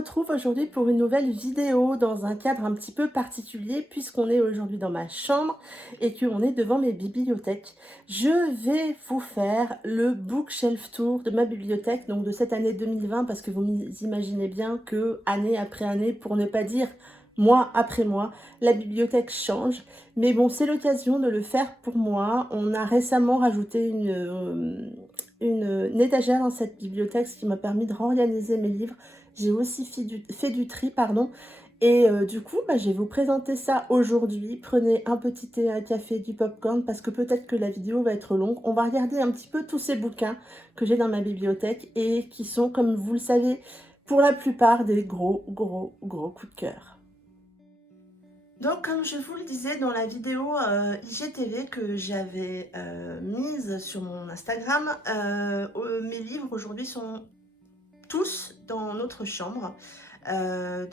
retrouve aujourd'hui pour une nouvelle vidéo dans un cadre un petit peu particulier puisqu'on est aujourd'hui dans ma chambre et qu'on est devant mes bibliothèques. Je vais vous faire le bookshelf tour de ma bibliothèque, donc de cette année 2020, parce que vous imaginez bien que année après année, pour ne pas dire mois après mois, la bibliothèque change. Mais bon, c'est l'occasion de le faire pour moi. On a récemment rajouté une étagère dans cette bibliothèque, ce qui m'a permis de réorganiser mes livres. J'ai aussi fait du tri, pardon. Et du coup, je vais vous présenter ça aujourd'hui. Prenez un petit thé, un café, du popcorn, parce que peut-être que la vidéo va être longue. On va regarder un petit peu tous ces bouquins que j'ai dans ma bibliothèque et qui sont, comme vous le savez, pour la plupart des gros coups de cœur. Donc, comme je vous le disais dans la vidéo IGTV que j'avais mise sur mon Instagram, mes livres aujourd'hui sont tous dans notre chambre.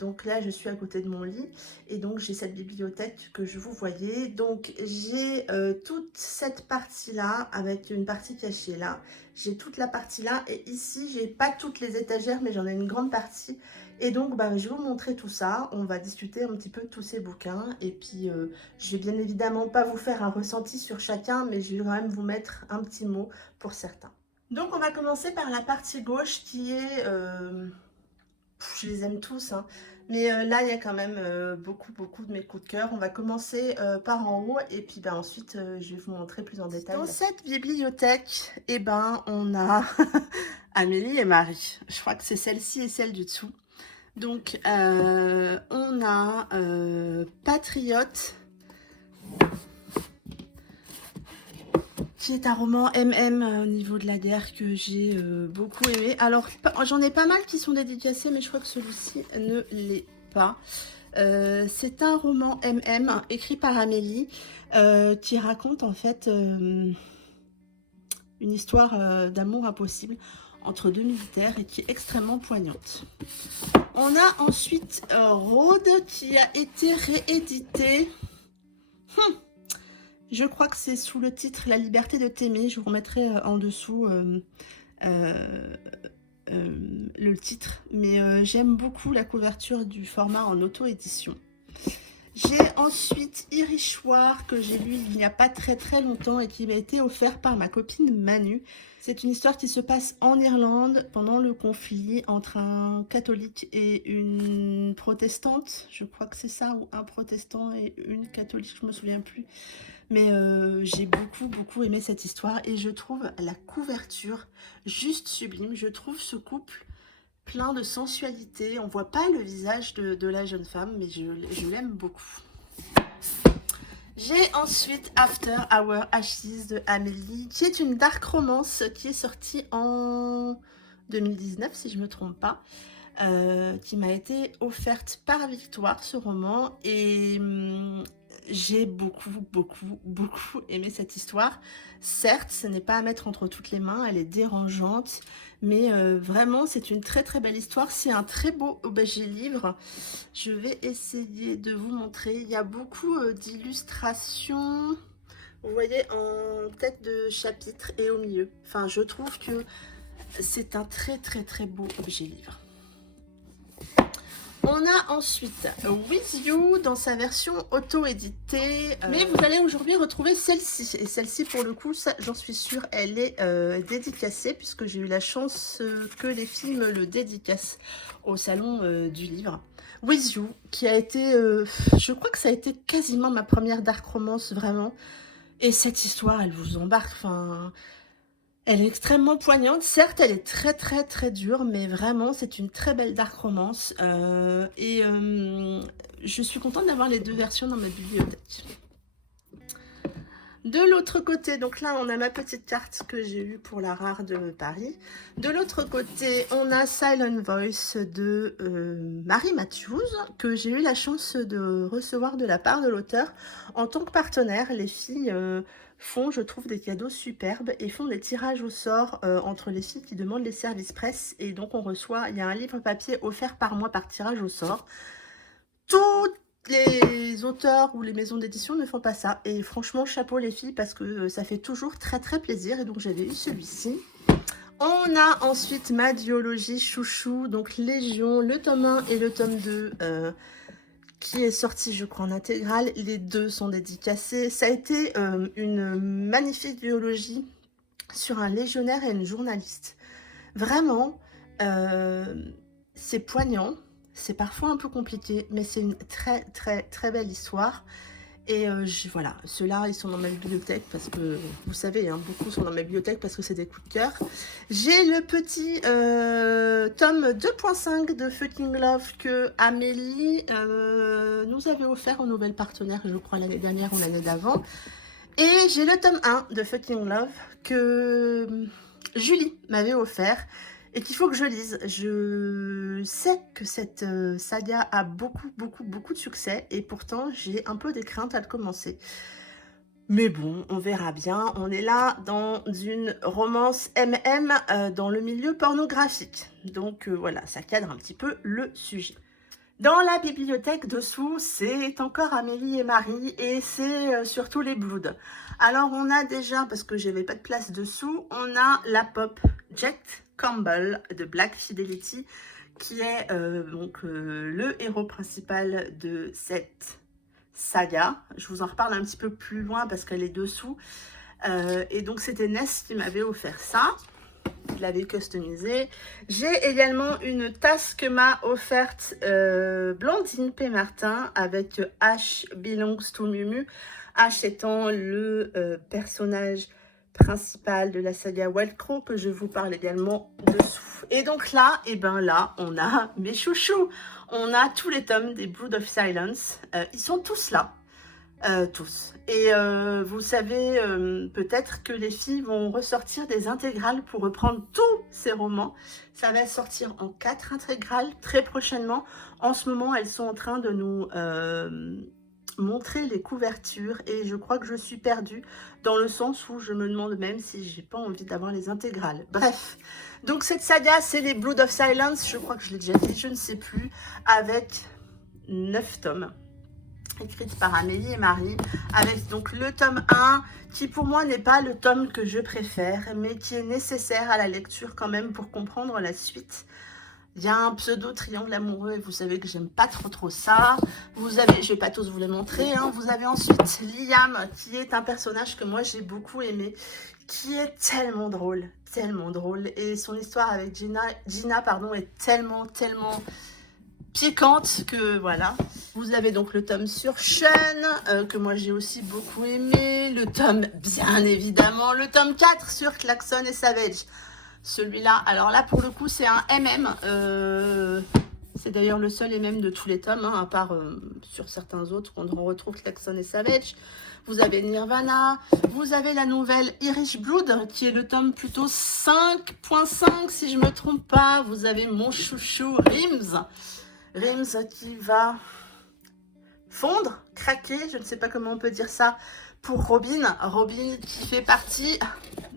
Donc là, je suis à côté de mon lit et donc j'ai cette bibliothèque que je vous voyais. Donc j'ai toute cette partie-là avec une partie cachée là. J'ai toute la partie là et ici, j'ai pas toutes les étagères, mais j'en ai une grande partie. Et donc, je vais vous montrer tout ça. On va discuter un petit peu de tous ces bouquins. Et puis, je vais bien évidemment pas vous faire un ressenti sur chacun, mais je vais quand même vous mettre un petit mot pour certains. Donc, on va commencer par la partie gauche qui est... je les aime tous, hein. Mais là, il y a quand même beaucoup de mes coups de cœur. On va commencer par en haut et puis ensuite, je vais vous montrer plus en détail. Dans cette bibliothèque, on a Amélie et Marie. Je crois que c'est celle-ci et celle du dessous. Donc, on a Patriote, qui est un roman MM au niveau de la guerre que j'ai beaucoup aimé. Alors, j'en ai pas mal qui sont dédicacés, mais je crois que celui-ci ne l'est pas. C'est un roman MM écrit par Amélie qui raconte en fait une histoire d'amour impossible entre deux militaires et qui est extrêmement poignante. On a ensuite Rhodes qui a été réédité. Je crois que c'est sous le titre La liberté de t'aimer. Je vous remettrai en dessous le titre. Mais j'aime beaucoup la couverture du format en auto-édition. J'ai ensuite Irichoir que j'ai lu il n'y a pas très longtemps et qui m'a été offert par ma copine Manu. C'est une histoire qui se passe en Irlande pendant le conflit entre un catholique et une protestante. Je crois que c'est ça, ou un protestant et une catholique, je me souviens plus. Mais j'ai beaucoup aimé cette histoire et je trouve la couverture juste sublime. Je trouve ce couple plein de sensualité. On voit pas le visage de la jeune femme, mais je l'aime beaucoup. J'ai ensuite After Our Ashes de Amélie, qui est une dark romance qui est sortie en 2019, si je ne me trompe pas, qui m'a été offerte par Victoire, ce roman, et j'ai beaucoup aimé cette histoire. Certes, ce n'est pas à mettre entre toutes les mains, elle est dérangeante, mais vraiment, c'est une très belle histoire. C'est un très beau objet livre. Je vais essayer de vous montrer. Il y a beaucoup d'illustrations, vous voyez, en tête de chapitre et au milieu. Enfin, je trouve que c'est un très beau objet livre. On a ensuite With You dans sa version auto-éditée. Mais vous allez aujourd'hui retrouver celle-ci. Et celle-ci, pour le coup, j'en suis sûre, elle est dédicacée, puisque j'ai eu la chance que les filles me le dédicacent au salon du livre. With You, qui a été, je crois que ça a été quasiment ma première dark romance, vraiment. Et cette histoire, elle vous embarque, enfin... Elle est extrêmement poignante. Certes, elle est très dure, mais vraiment, c'est une très belle dark romance. Je suis contente d'avoir les deux versions dans ma bibliothèque. De l'autre côté, donc là, on a ma petite carte que j'ai eue pour la rare de Paris. De l'autre côté, on a Silent Voice de Marie Matthews, que j'ai eu la chance de recevoir de la part de l'auteur en tant que partenaire. Les filles... font, je trouve, des cadeaux superbes et font des tirages au sort entre les filles qui demandent les services presse. Et donc, on reçoit, il y a un livre papier offert par mois par tirage au sort. Toutes les auteurs ou les maisons d'édition ne font pas ça. Et franchement, chapeau les filles, parce que ça fait toujours très plaisir. Et donc, j'avais eu celui-ci On a ensuite ma duologie chouchou, donc Légion, le tome 1 et le tome 2, qui est sorti, je crois, en intégrale. Les deux sont dédicacés. Ça a été une magnifique duologie sur un légionnaire et une journaliste. Vraiment, c'est poignant. C'est parfois un peu compliqué, mais c'est une très, très, très belle histoire. Et voilà, ceux-là, ils sont dans ma bibliothèque parce que, vous savez, hein, beaucoup sont dans ma bibliothèque parce que c'est des coups de cœur. J'ai le petit tome 2.5 de Fucking Love que Amélie nous avait offert aux nouvelles partenaires, je crois, l'année dernière ou l'année d'avant. Et j'ai le tome 1 de Fucking Love que Julie m'avait offert et qu'il faut que je lise. Je sais que cette saga a beaucoup, beaucoup, beaucoup de succès et pourtant j'ai un peu des craintes à le commencer. Mais bon, on verra bien. On est là dans une romance MM dans le milieu pornographique. Donc voilà, ça cadre un petit peu le sujet. Dans la bibliothèque dessous, c'est encore Amélie et Marie et c'est surtout les Bloods. Alors on a déjà, parce que j'avais pas de place dessous, on a la pop Jet Campbell de Black Fidelity qui est le héros principal de cette saga. Je vous en reparle un petit peu plus loin parce qu'elle est dessous. Et donc c'était Ness qui m'avait offert ça. Je l'avais customisé. J'ai également une tasse que m'a offerte Blandine P. Martin avec Ash Belongs to Mumu. Ash étant le personnage principal de la saga Wildcrow que je vous parle également dessous. Et donc là, et ben là, on a mes chouchous. On a tous les tomes des Blood of Silence. Ils sont tous là. Tous. Et vous savez peut-être que les filles vont ressortir des intégrales pour reprendre tous ces romans. Ça va sortir en 4 intégrales très prochainement. En ce moment, elles sont en train de nous montrer les couvertures et je crois que je suis perdue dans le sens où je me demande même si j'ai pas envie d'avoir les intégrales. Bref, donc cette saga, c'est les Blood of Silence. Je crois que je l'ai déjà dit, je ne sais plus, avec 9 tomes. Écrite par Amélie et Marie, avec donc le tome 1, qui pour moi n'est pas le tome que je préfère, mais qui est nécessaire à la lecture quand même pour comprendre la suite. Il y a un pseudo-triangle amoureux, et vous savez que j'aime pas trop ça. Vous avez, je vais pas tous vous les montrer, hein. Vous avez ensuite Liam, qui est un personnage que moi j'ai beaucoup aimé, qui est tellement drôle, et son histoire avec Gina pardon, est tellement piquante que voilà. Vous avez donc le tome sur Sean, que moi j'ai aussi beaucoup aimé. Le tome, bien évidemment, le tome 4 sur Klaxon et Savage. Celui-là, alors là pour le coup c'est un MM. C'est d'ailleurs le seul MM de tous les tomes, hein, à part sur certains autres où on retrouve Klaxon et Savage. Vous avez Nirvana, vous avez la nouvelle Irish Blood, qui est le tome plutôt 5.5 si je me trompe pas. Vous avez mon chouchou Rims qui va fondre, craquer, je ne sais pas comment on peut dire ça, pour Robin. Robin qui fait partie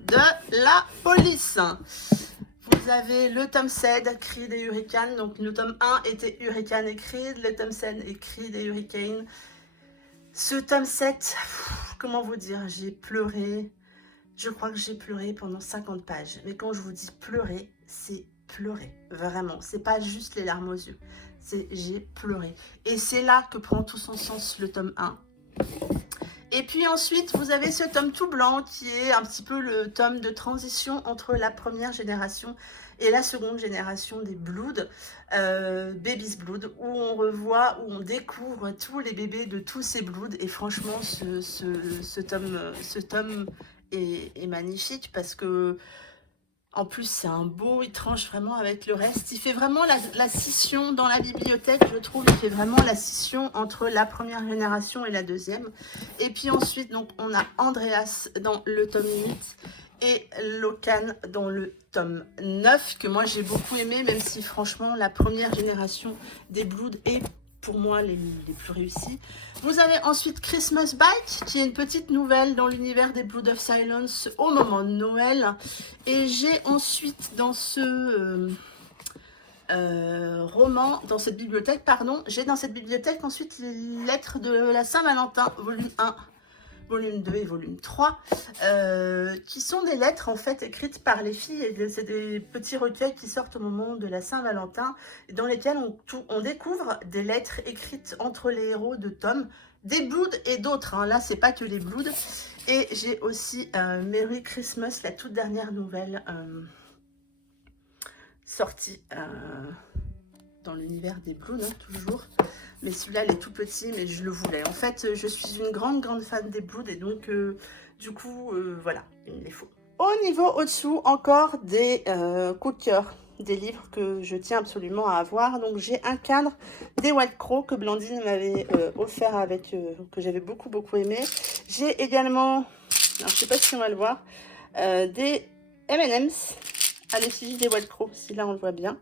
de la police. Vous avez le tome 7, Creed et Hurricane. Donc le tome 1 était Hurricane et Creed, le tome 7 est Creed et Hurricane. Ce tome 7, comment vous dire, j'ai pleuré. Je crois que j'ai pleuré pendant 50 pages. Mais quand je vous dis pleurer, c'est pleurer, vraiment. C'est pas juste les larmes aux yeux. C'est j'ai pleuré. Et c'est là que prend tout son sens le tome 1. Et puis ensuite, vous avez ce tome tout blanc qui est un petit peu le tome de transition entre la première génération et la seconde génération des Blood, Baby's Blood, où on revoit, où on découvre tous les bébés de tous ces Blood. Et franchement, ce tome est magnifique parce que en plus, c'est un beau, il tranche vraiment avec le reste. Il fait vraiment la scission dans la bibliothèque, je trouve. Il fait vraiment la scission entre la première génération et la deuxième. Et puis ensuite, donc, on a Andreas dans le tome 8 et Locan dans le tome 9, que moi j'ai beaucoup aimé, même si franchement, la première génération des Blood est pour moi les plus réussis. Vous avez ensuite Christmas Bike, qui est une petite nouvelle dans l'univers des Blood of Silence au moment de Noël. Et j'ai ensuite dans ce roman, dans cette bibliothèque, pardon, j'ai dans cette bibliothèque ensuite les lettres de la Saint-Valentin, volume 1. volume 2 et volume 3, qui sont des lettres en fait écrites par les filles. Et c'est des petits recueils qui sortent au moment de la Saint-Valentin, dans lesquels on découvre des lettres écrites entre les héros de Tom, des Bloods et d'autres. Hein. Là, c'est pas que les Bloods. Et j'ai aussi Merry Christmas, la toute dernière nouvelle sortie dans l'univers des Bloods, hein, toujours. Mais celui-là, il est tout petit, mais je le voulais. En fait, je suis une grande fan des Bloods, et donc, du coup, voilà, il me les faut. Au niveau au-dessous, encore des coups de cœur, des livres que je tiens absolument à avoir. Donc, j'ai un cadre des Wild Crow que Blandine m'avait offert avec, que j'avais beaucoup aimé. J'ai également, alors je sais pas si on va le voir, des M&M's à l'effigie des Wild Crow, si là on le voit bien,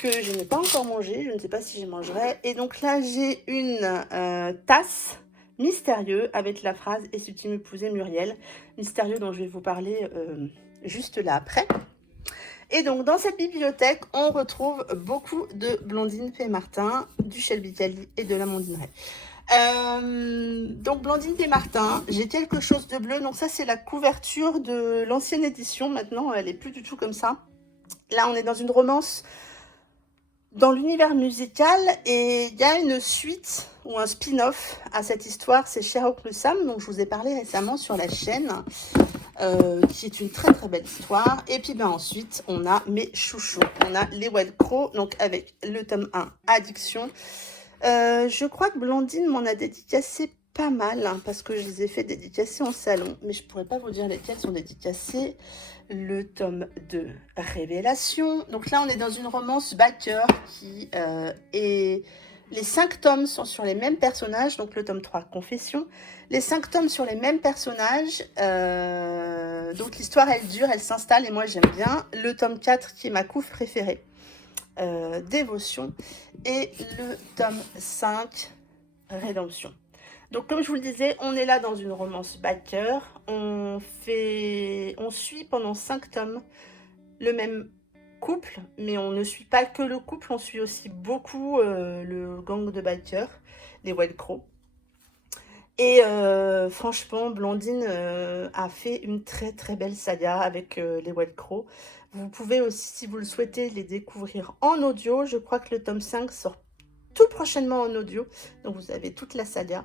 que je n'ai pas encore mangé, je ne sais pas si je mangerai. Et donc là, j'ai une tasse mystérieux avec la phrase « Et si tu m'épousais Muriel ?» Mystérieux dont je vais vous parler juste là après. Et donc, dans cette bibliothèque, on retrouve beaucoup de Blandine P. Martin, du Shelby Cali et de l'Amandine Ray. Donc, Blandine P. Martin, j'ai quelque chose de bleu. Donc ça, c'est la couverture de l'ancienne édition. Maintenant, elle n'est plus du tout comme ça. Là, on est dans une romance dans l'univers musical, et il y a une suite ou un spin-off à cette histoire, c'est Sherlock le Sam, dont je vous ai parlé récemment sur la chaîne, qui est une très belle histoire. Et puis ensuite, on a mes chouchous, on a les Wild Crow, donc avec le tome 1, Addiction. Je crois que Blandine m'en a dédicacé pas mal, hein, parce que je les ai fait dédicacer en salon, mais je pourrais pas vous dire lesquels sont dédicacés. Le tome 2, Révélation. Donc là, on est dans une romance backer qui est... Les 5 tomes sont sur les mêmes personnages. Donc le tome 3, Confession. Les 5 tomes sur les mêmes personnages. Donc l'histoire, elle dure, elle s'installe et moi, j'aime bien. Le tome 4, qui est ma couve préférée, Dévotion. Et le tome 5, Rédemption. Donc, comme je vous le disais, on est là dans une romance backer. On suit pendant 5 tomes le même couple, mais on ne suit pas que le couple, on suit aussi beaucoup le gang de bikers, les Wild Crow. Et franchement, Blandine a fait une très belle saga avec les Wild Crow. Vous pouvez aussi, si vous le souhaitez, les découvrir en audio. Je crois que le tome 5 sort tout prochainement en audio. Donc, vous avez toute la saga.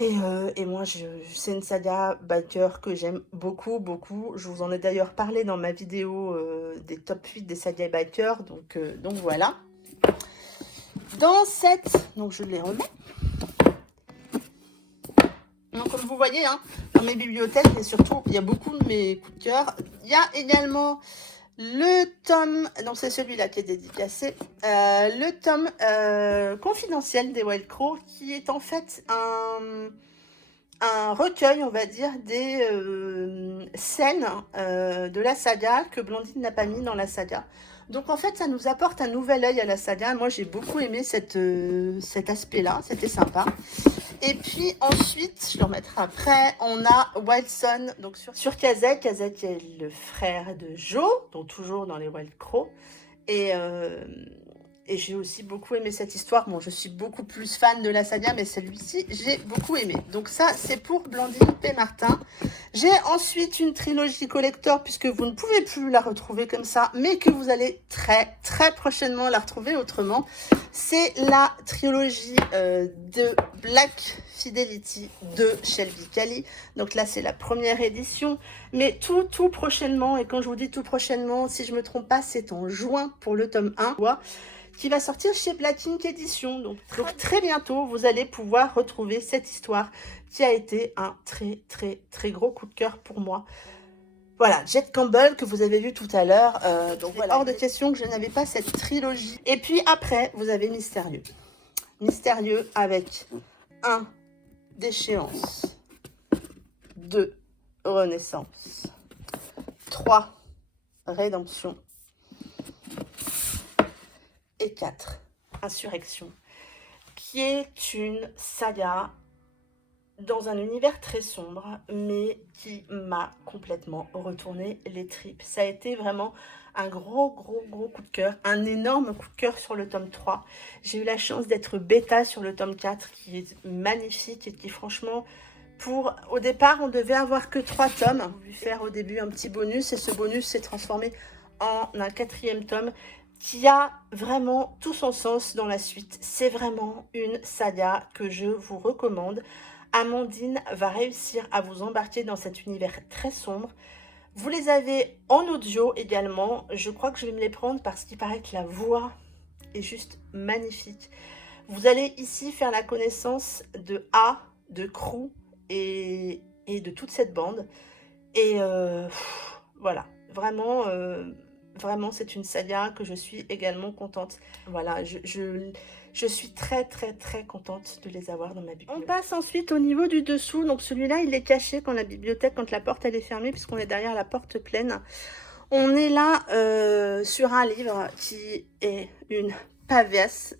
Et moi, c'est une saga biker que j'aime beaucoup. Je vous en ai d'ailleurs parlé dans ma vidéo des top 8 des sagas biker. Donc voilà. Dans cette... Donc je les remets. Donc comme vous voyez, hein, dans mes bibliothèques, et surtout, il y a beaucoup de mes coups de cœur. Il y a également le tome... Donc c'est celui-là qui est dédicacé. Le tome confidentiel des Wild Crow, qui est en fait un recueil, on va dire, des scènes de la saga que Blandine n'a pas mis dans la saga. Donc en fait, ça nous apporte un nouvel œil à la saga. Moi, j'ai beaucoup aimé cet aspect-là, c'était sympa. Et puis ensuite, je le remettrai après, on a Wilson, donc sur Kazek. Kazek est le frère de Joe, donc toujours dans les Wild Crow. Et j'ai aussi beaucoup aimé cette histoire. Bon, je suis beaucoup plus fan de la saga, mais celui-ci, j'ai beaucoup aimé. Donc ça, c'est pour Blandine P. Martin. J'ai ensuite une trilogie collector, puisque vous ne pouvez plus la retrouver comme ça, mais que vous allez très prochainement la retrouver autrement. C'est la trilogie de Black Fidelity de Shelby Cali. Donc là, c'est la première édition, mais tout prochainement, et quand je vous dis tout prochainement, si je ne me trompe pas, c'est en juin pour le tome 1, qui va sortir chez Black Ink Edition. Donc très bientôt, vous allez pouvoir retrouver cette histoire qui a été un très gros coup de cœur pour moi. Voilà, Jet Campbell que vous avez vu tout à l'heure. Donc voilà, hors de question que je n'avais pas cette trilogie. Et puis après, vous avez Mystérieux. Mystérieux avec 1, Déchéance, 2, Renaissance, 3, Rédemption, et 4, Insurrection, qui est une saga dans un univers très sombre, mais qui m'a complètement retourné les tripes. Ça a été vraiment un gros coup de cœur, un énorme coup de cœur sur le tome 3. J'ai eu la chance d'être bêta sur le tome 4, qui est magnifique et qui franchement Au départ, on devait avoir que 3 tomes. On voulu faire au début un petit bonus et ce bonus s'est transformé en un 4e tome qui a vraiment tout son sens dans la suite. C'est vraiment une saga que je vous recommande. Amandine va réussir à vous embarquer dans cet univers très sombre. Vous les avez en audio également. Je crois que je vais me les prendre parce qu'il paraît que la voix est juste magnifique. Vous allez ici faire la connaissance de A, de Crew et de toute cette bande. Et voilà, vraiment, vraiment c'est une saga que je suis également contente. Voilà, je suis très très très contente de les avoir dans ma bibliothèque. On passe ensuite au niveau du dessous. Donc celui-là, il est caché quand la porte elle est fermée puisqu'on est derrière la porte pleine. On est là sur un livre qui est une pavasse.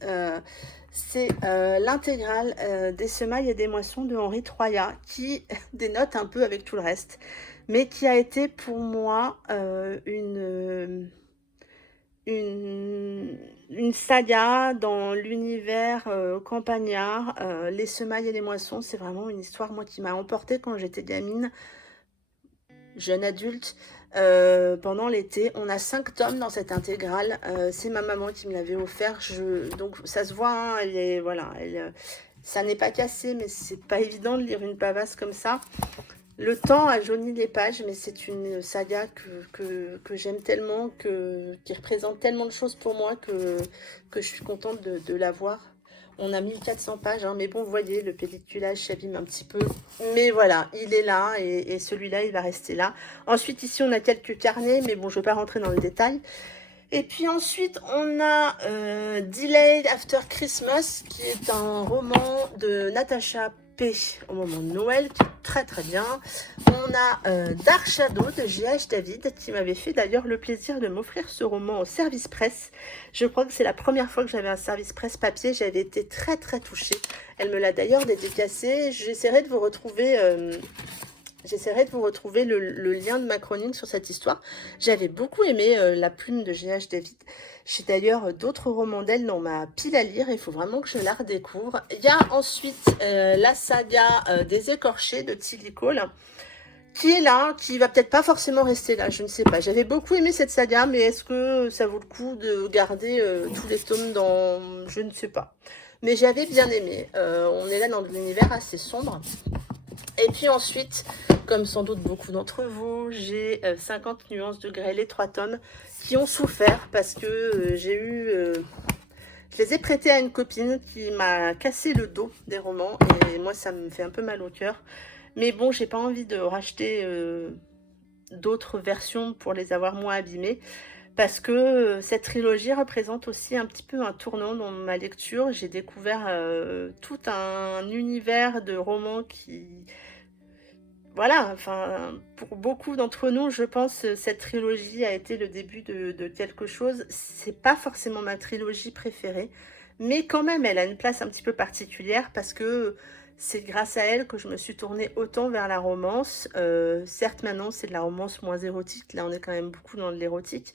C'est l'intégrale des semailles et des moissons de Henri Troyat qui dénote un peu avec tout le reste, mais qui a été pour moi une saga dans l'univers campagnard. Les semailles et les moissons, c'est vraiment une histoire moi qui m'a emportée quand j'étais gamine, jeune adulte. Pendant l'été, on a 5 tomes dans cette intégrale. C'est ma maman qui me l'avait offert. Donc ça se voit, hein, voilà, ça n'est pas cassé, mais c'est pas évident de lire une pavasse comme ça. Le temps a jauni les pages, mais c'est une saga que j'aime tellement, qui représente tellement de choses pour moi que je suis contente de l'avoir. On a 1400 pages, hein, mais bon, vous voyez, le pelliculage s'abîme un petit peu. Mais voilà, il est là et celui-là, il va rester là. Ensuite, ici, on a quelques carnets, mais bon, je ne vais pas rentrer dans le détail. Et puis ensuite, on a Delayed After Christmas, qui est un roman de Natacha P. au moment de Noël, qui est très très bien. On a Dark Shadow de J.H. David, qui m'avait fait d'ailleurs le plaisir de m'offrir ce roman au service presse. Je crois que c'est la première fois que j'avais un service presse papier, j'avais été très très touchée. Elle me l'a d'ailleurs dédicacé. J'essaierai de vous retrouver... le lien de ma chronique sur cette histoire. J'avais beaucoup aimé La plume de G.H. David. J'ai d'ailleurs d'autres romans d'elle dans ma pile à lire. Il faut vraiment que je la redécouvre. Il y a ensuite la saga des écorchés de Tilly Cole, qui est là, qui va peut-être pas forcément rester là, je ne sais pas. J'avais beaucoup aimé cette saga, mais est-ce que ça vaut le coup de garder tous les tomes dans... Je ne sais pas. Mais j'avais bien aimé. On est là dans l'univers assez sombre. Et puis ensuite, comme sans doute beaucoup d'entre vous, j'ai 50 nuances de grès, les 3 tomes, qui ont souffert parce que je les ai prêtés à une copine qui m'a cassé le dos des romans. Et moi, ça me fait un peu mal au cœur. Mais bon, j'ai pas envie de racheter d'autres versions pour les avoir moins abîmées. Parce que cette trilogie représente aussi un petit peu un tournant dans ma lecture. J'ai découvert tout un univers de romans qui... Voilà, enfin, pour beaucoup d'entre nous, je pense, cette trilogie a été le début de quelque chose. C'est pas forcément ma trilogie préférée, mais quand même, elle a une place un petit peu particulière parce que c'est grâce à elle que je me suis tournée autant vers la romance. Certes, maintenant, c'est de la romance moins érotique. Là, on est quand même beaucoup dans de l'érotique.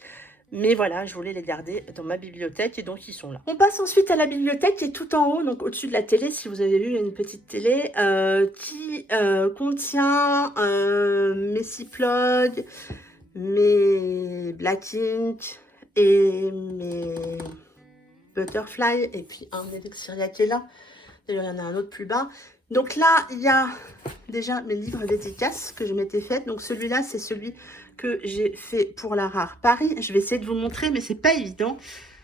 Mais voilà, je voulais les garder dans ma bibliothèque et donc ils sont là. On passe ensuite à la bibliothèque qui est tout en haut, donc au-dessus de la télé. Si vous avez vu, il y a une petite télé qui contient mes Cyplog, mes Black Ink et mes Butterfly et puis un Electria qui est là. D'ailleurs, il y en a un autre plus bas. Donc là, il y a déjà mes livres dédicaces que je m'étais faites. Donc celui-là, c'est celui que j'ai fait pour la Rare Paris. Je vais essayer de vous montrer, mais c'est pas évident.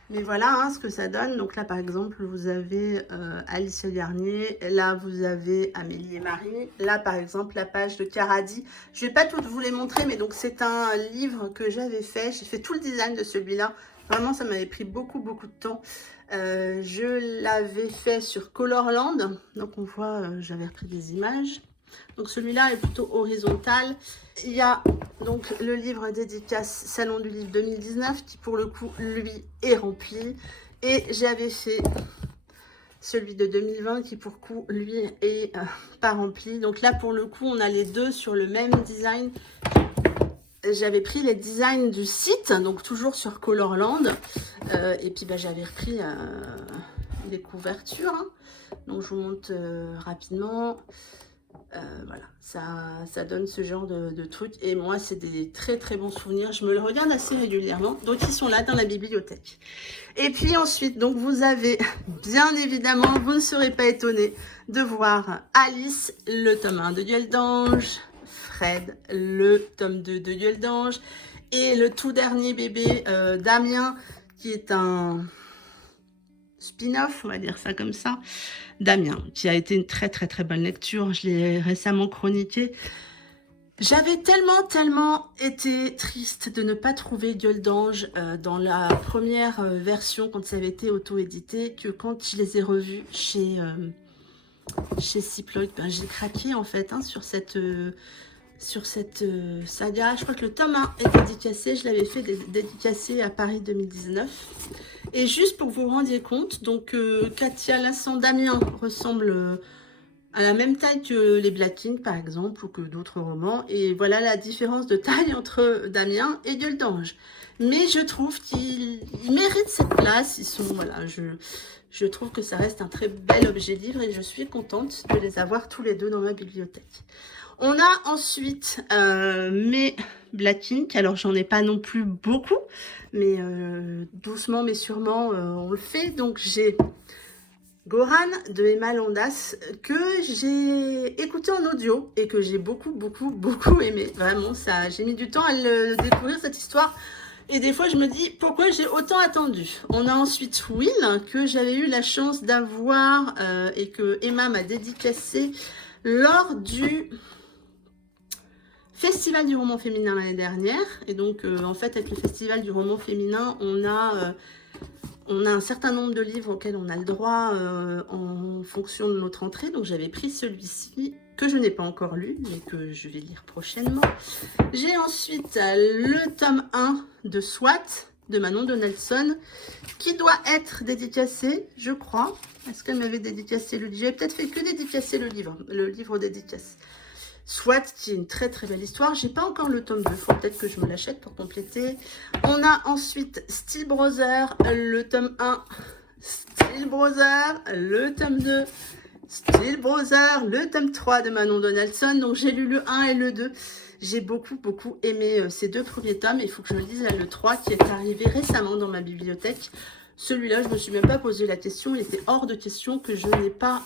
Mais voilà hein, ce que ça donne. Donc là, par exemple, vous avez Alicia Garnier. Là, vous avez Amélie et Marie. Là, par exemple, la page de Caradi. Je vais pas toutes vous les montrer, mais donc c'est un livre que j'avais fait. J'ai fait tout le design de celui-là. Vraiment, ça m'avait pris beaucoup de temps. Je l'avais fait sur Colorland. Donc, on voit, j'avais repris des images. Donc, celui-là est plutôt horizontal. Il y a donc le livre dédicace Salon du Livre 2019 qui, pour le coup, lui, est rempli. Et j'avais fait celui de 2020 qui, pour le coup, lui, est pas rempli. Donc là, pour le coup, on a les deux sur le même design. J'avais pris les designs du site, donc toujours sur Colorland. Et puis, j'avais repris les couvertures. Hein. Donc, je vous montre rapidement. Voilà, ça donne ce genre de trucs. Et moi, c'est des très très bons souvenirs. Je me le regarde assez régulièrement. Donc, ils sont là dans la bibliothèque. Et puis ensuite, donc vous avez, bien évidemment, vous ne serez pas étonné de voir Alice, le tome 1 de Duel d'Ange, Fred, le tome 2 de Duel d'Ange, et le tout dernier bébé, Damien, qui est un spin-off, on va dire ça comme ça, Damien, qui a été une très très très bonne lecture. Je l'ai récemment chroniqué. J'avais tellement été triste de ne pas trouver Gueule d'Ange dans la première version quand ça avait été auto-édité, que quand je les ai revus chez Cyploid, ben, j'ai craqué en fait hein, sur cette saga. Je crois que le tome 1 est dédicacé, je l'avais fait dédicacé à Paris 2019. Et juste pour que vous vous rendiez compte, donc Katia Lassan Damien ressemble à la même taille que les Blackings par exemple, ou que d'autres romans. Et voilà la différence de taille entre Damien et Gueule d'Ange. Mais je trouve qu'ils méritent cette place. Ils sont, voilà, je trouve que ça reste un très bel objet livre et je suis contente de les avoir tous les deux dans ma bibliothèque. On a ensuite mes Blackings. Alors, j'en ai pas non plus beaucoup, mais doucement mais sûrement, on le fait. Donc, j'ai Goran de Emma Landas que j'ai écouté en audio et que j'ai beaucoup aimé. Vraiment, ça, j'ai mis du temps à découvrir cette histoire. Et des fois, je me dis, pourquoi j'ai autant attendu? On a ensuite Will, que j'avais eu la chance d'avoir et que Emma m'a dédicacé lors du Festival du roman féminin l'année dernière. Et donc, en fait, avec le Festival du roman féminin, on a un certain nombre de livres auxquels on a le droit en fonction de notre entrée. Donc, j'avais pris celui-ci, que je n'ai pas encore lu, mais que je vais lire prochainement. J'ai ensuite le tome 1 de SWAT, de Manon Donaldson, qui doit être dédicacé, je crois. Est-ce qu'elle m'avait dédicacé le livre? J'avais peut-être fait que dédicacer le livre dédicace. SWAT, qui est une très très belle histoire. J'ai pas encore le tome 2, il faut peut-être que je me l'achète pour compléter. On a ensuite Steel Brother, le tome 1, Steel Brother, le tome 2, Steel Brother, le tome 3 de Manon Donaldson. Donc j'ai lu le 1 et le 2. J'ai beaucoup aimé ces deux premiers tomes. Il faut que je me dise là, le 3 qui est arrivé récemment dans ma bibliothèque. Celui-là, je ne me suis même pas posé la question. Il était hors de question que je n'ai pas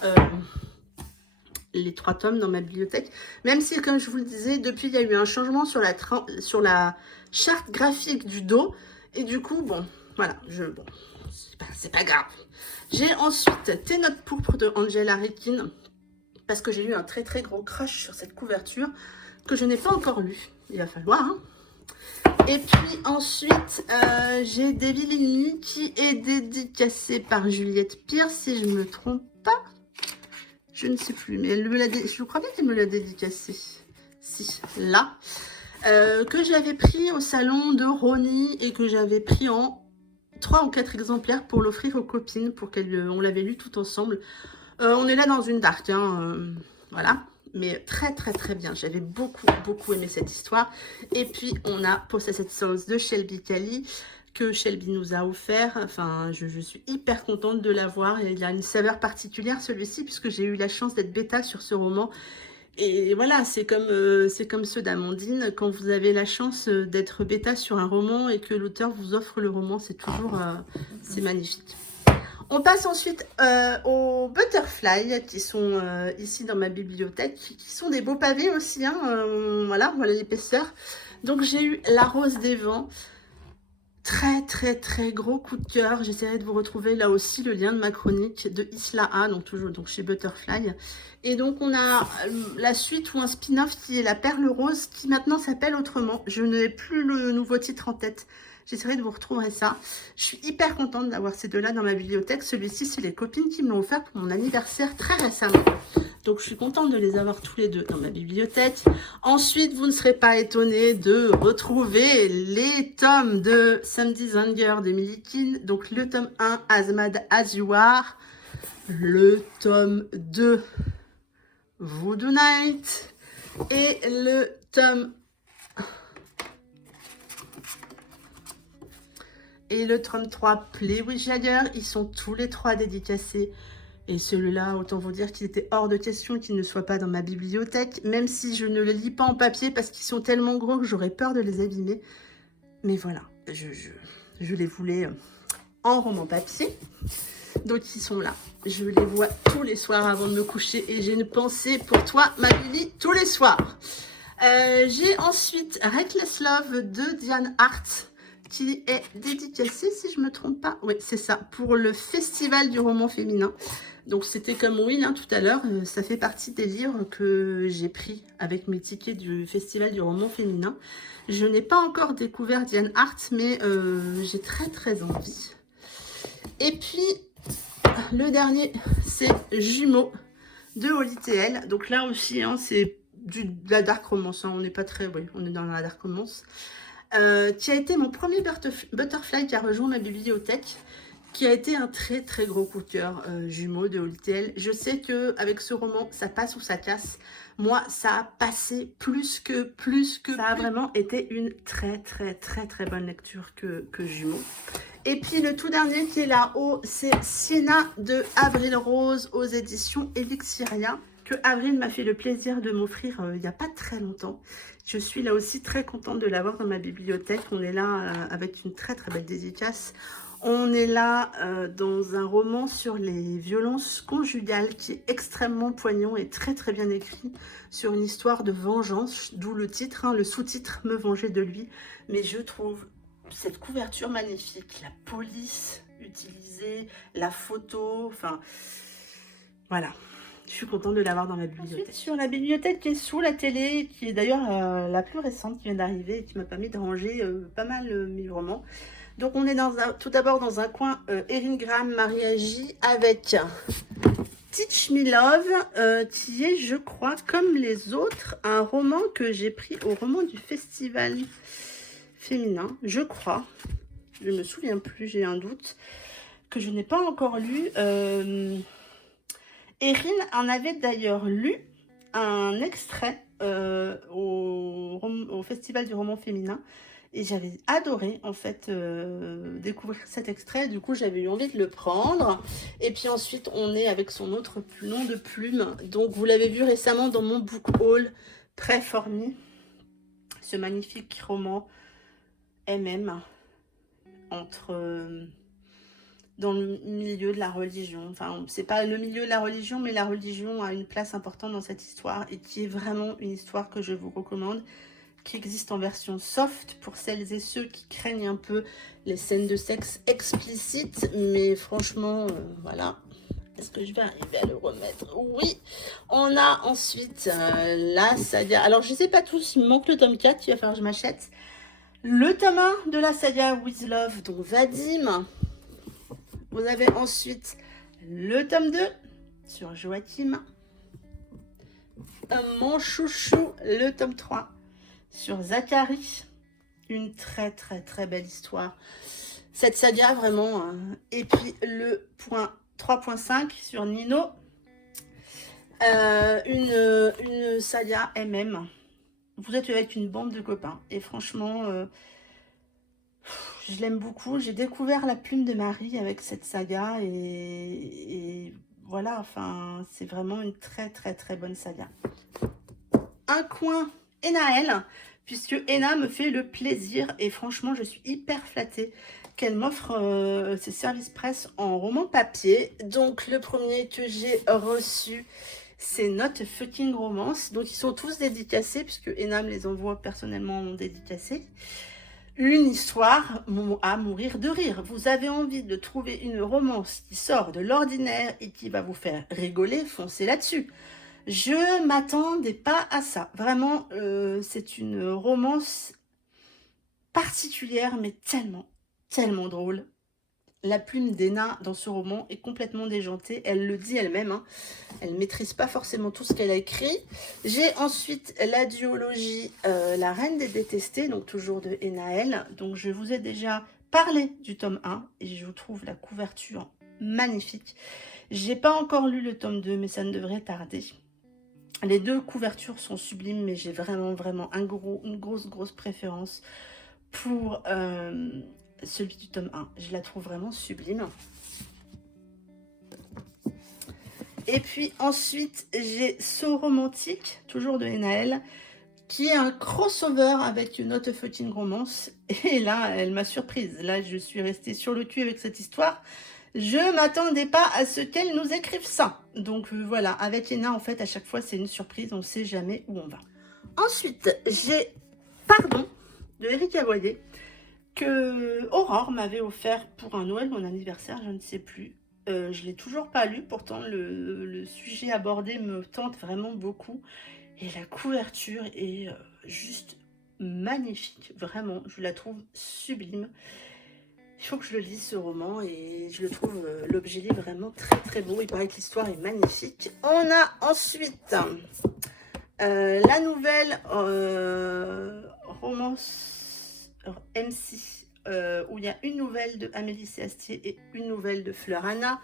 les 3 tomes dans ma bibliothèque. Même si, comme je vous le disais, depuis, il y a eu un changement sur la charte graphique du dos. Et du coup, bon, voilà, bon, c'est pas grave. J'ai ensuite Tes notes pourpres de Angela Rikin, parce que j'ai eu un très très gros crush sur cette couverture que je n'ai pas encore lu. Il va falloir, hein. Et puis ensuite, j'ai Devil in Me qui est dédicacé par Juliette Pierre, si je ne me trompe pas. Je ne sais plus, mais je crois bien qu'elle me l'a dédicacé. Si, là. Que j'avais pris au salon de Rony et que j'avais pris en 3 ou 4 exemplaires pour l'offrir aux copines, pour on l'avait lu tout ensemble. On est là dans une dark, hein, voilà. Mais très très bien. J'avais beaucoup aimé cette histoire. Et puis, on a Possessed Souls de Shelby Cali, que Shelby nous a offert. Enfin, je suis hyper contente de l'avoir. Il a une saveur particulière, celui-ci, puisque j'ai eu la chance d'être bêta sur ce roman. Et voilà, c'est comme ceux d'Amandine. Quand vous avez la chance d'être bêta sur un roman et que l'auteur vous offre le roman, c'est toujours c'est magnifique. On passe ensuite aux Butterfly, qui sont ici dans ma bibliothèque, qui sont des beaux pavés aussi, hein, voilà l'épaisseur. Donc j'ai eu La Rose des Vents, très gros coup de cœur. J'essaierai de vous retrouver là aussi le lien de ma chronique de Isla A, donc toujours donc chez Butterfly. Et donc on a la suite ou un spin-off qui est La Perle Rose, qui maintenant s'appelle autrement. Je n'ai plus le nouveau titre en tête. J'essaierai de vous retrouver ça. Je suis hyper contente d'avoir ces deux-là dans ma bibliothèque. Celui-ci, c'est les copines qui me l'ont offert pour mon anniversaire très récemment. Donc, je suis contente de les avoir tous les deux dans ma bibliothèque. Ensuite, vous ne serez pas étonnés de retrouver les tomes de Samedi Anger de Milikin. Donc, le tome 1, Azmad As You Are. Le tome 2, Voodoo Night. Et le tome Et le tome 3, Play with Jagger, ils sont tous les 3 dédicacés Et celui-là, autant vous dire qu'il était hors de question qu'il ne soit pas dans ma bibliothèque, même si je ne les lis pas en papier parce qu'ils sont tellement gros que j'aurais peur de les abîmer. Mais voilà, je les voulais en roman papier. Donc ils sont là. Je les vois tous les soirs avant de me coucher et j'ai une pensée pour toi, ma Billy, tous les soirs. J'ai ensuite Reckless Love de Diane Hart qui est dédicacée, si je ne me trompe pas. Oui, c'est ça, pour le Festival du roman féminin. Donc c'était comme Will hein, tout à l'heure, ça fait partie des livres que j'ai pris avec mes tickets du Festival du roman féminin. Je n'ai pas encore découvert Diane Hart, mais j'ai très très envie. Et puis, le dernier, c'est Jumeaux de Holly TL. Donc là aussi, hein, c'est de la dark romance. Hein. On n'est pas très... Oui, on est dans la dark romance. Qui a été mon premier Butterfly qui a rejoint ma bibliothèque. Qui a été un très très gros coup de cœur, Jumeaux de Holly TL. Je sais qu'avec ce roman, ça passe ou ça casse. Moi, ça a passé plus que... Ça a vraiment été une très très très très bonne lecture que Jumeaux. Et puis le tout dernier qui est là-haut, c'est Sienna de Avril Rose aux éditions Elixiria, que Avril m'a fait le plaisir de m'offrir il n'y a pas très longtemps. Je suis là aussi très contente de l'avoir dans ma bibliothèque. On est là avec une très très belle dédicace. On est là dans un roman sur les violences conjugales qui est extrêmement poignant et très très bien écrit sur une histoire de vengeance, d'où le titre, hein, le sous-titre « Me venger de lui ». Mais je trouve cette couverture magnifique, la police utilisée, la photo, enfin, voilà. Je suis contente de l'avoir dans ma bibliothèque. Ensuite, sur la bibliothèque qui est sous la télé, qui est d'ailleurs la plus récente qui vient d'arriver et qui m'a permis de ranger pas mal mes romans. Donc on est tout d'abord dans un coin Erin Graham, Maria J avec Teach Me Love, qui est, je crois, comme les autres, un roman que j'ai pris au roman du festival féminin, je crois. Je ne me souviens plus, j'ai un doute, que je n'ai pas encore lu. Erin en avait d'ailleurs lu un extrait au Festival du roman féminin. Et j'avais adoré, en fait, découvrir cet extrait. Du coup, j'avais eu envie de le prendre. Et puis ensuite, on est avec son autre nom de plume. Donc, vous l'avez vu récemment dans mon book haul, très formi. Ce magnifique roman MM entre... dans le milieu de la religion. Enfin, c'est pas le milieu de la religion, mais la religion a une place importante dans cette histoire et qui est vraiment une histoire que je vous recommande, qui existe en version soft pour celles et ceux qui craignent un peu les scènes de sexe explicites. Mais franchement, voilà. Est-ce que je vais arriver à le remettre? Oui. On a ensuite la saga. Alors, je ne sais pas tous, il me manque le tome 4, il va falloir que je m'achète. Le tome 1 de la saga With Love, dont Vadim. Vous avez ensuite le tome 2 sur Joachim. Mon chouchou, le tome 3 sur Zachary. Une très très très belle histoire. Cette saga vraiment. Et puis le point 3.5 sur Nino. Une saga MM. Vous êtes avec une bande de copains. Et franchement, je l'aime beaucoup. J'ai découvert la plume de Marie avec cette saga. Et voilà, enfin, c'est vraiment une très très très bonne saga. Un coin Enaël, puisque Ena me fait le plaisir. Et franchement, je suis hyper flattée qu'elle m'offre ses services presse en roman papier. Donc, le premier que j'ai reçu, c'est Not Fucking Romance. Donc, ils sont tous dédicacés, puisque Ena me les envoie personnellement en dédicacé. Une histoire à mourir de rire. Vous avez envie de trouver une romance qui sort de l'ordinaire et qui va vous faire rigoler, foncez là-dessus. Je m'attendais pas à ça. Vraiment, c'est une romance particulière, mais tellement, tellement drôle. La plume d'Ena dans ce roman est complètement déjantée. Elle le dit elle-même. Hein. Elle ne maîtrise pas forcément tout ce qu'elle a écrit. J'ai ensuite la duologie La Reine des Détestés, donc toujours de Enaël. Donc je vous ai déjà parlé du tome 1 et je vous trouve la couverture magnifique. J'ai pas encore lu le tome 2, mais ça ne devrait tarder. Les deux couvertures sont sublimes, mais j'ai vraiment une grosse préférence pour celui du tome 1. Je la trouve vraiment sublime. Et puis ensuite, j'ai So Romantique, toujours de Naël, qui est un crossover avec une autre fucking romance. Et là, elle m'a surprise. Là, je suis restée sur le cul avec cette histoire. Je m'attendais pas à ce qu'elle nous écrive ça. Donc voilà, avec Ena, en fait, à chaque fois, c'est une surprise. On ne sait jamais où on va. Ensuite, j'ai Pardon de Erika Boyer que Aurore m'avait offert pour un Noël, mon anniversaire, je ne sais plus. Je l'ai toujours pas lu, pourtant le sujet abordé me tente vraiment beaucoup. Et la couverture est juste magnifique, vraiment, je la trouve sublime. Il faut que je le lise ce roman et je le trouve, l'objet livre vraiment très très beau. Il paraît que l'histoire est magnifique. On a ensuite la nouvelle romance MC où il y a une nouvelle de Amélie Séastier et une nouvelle de Fleur Anna,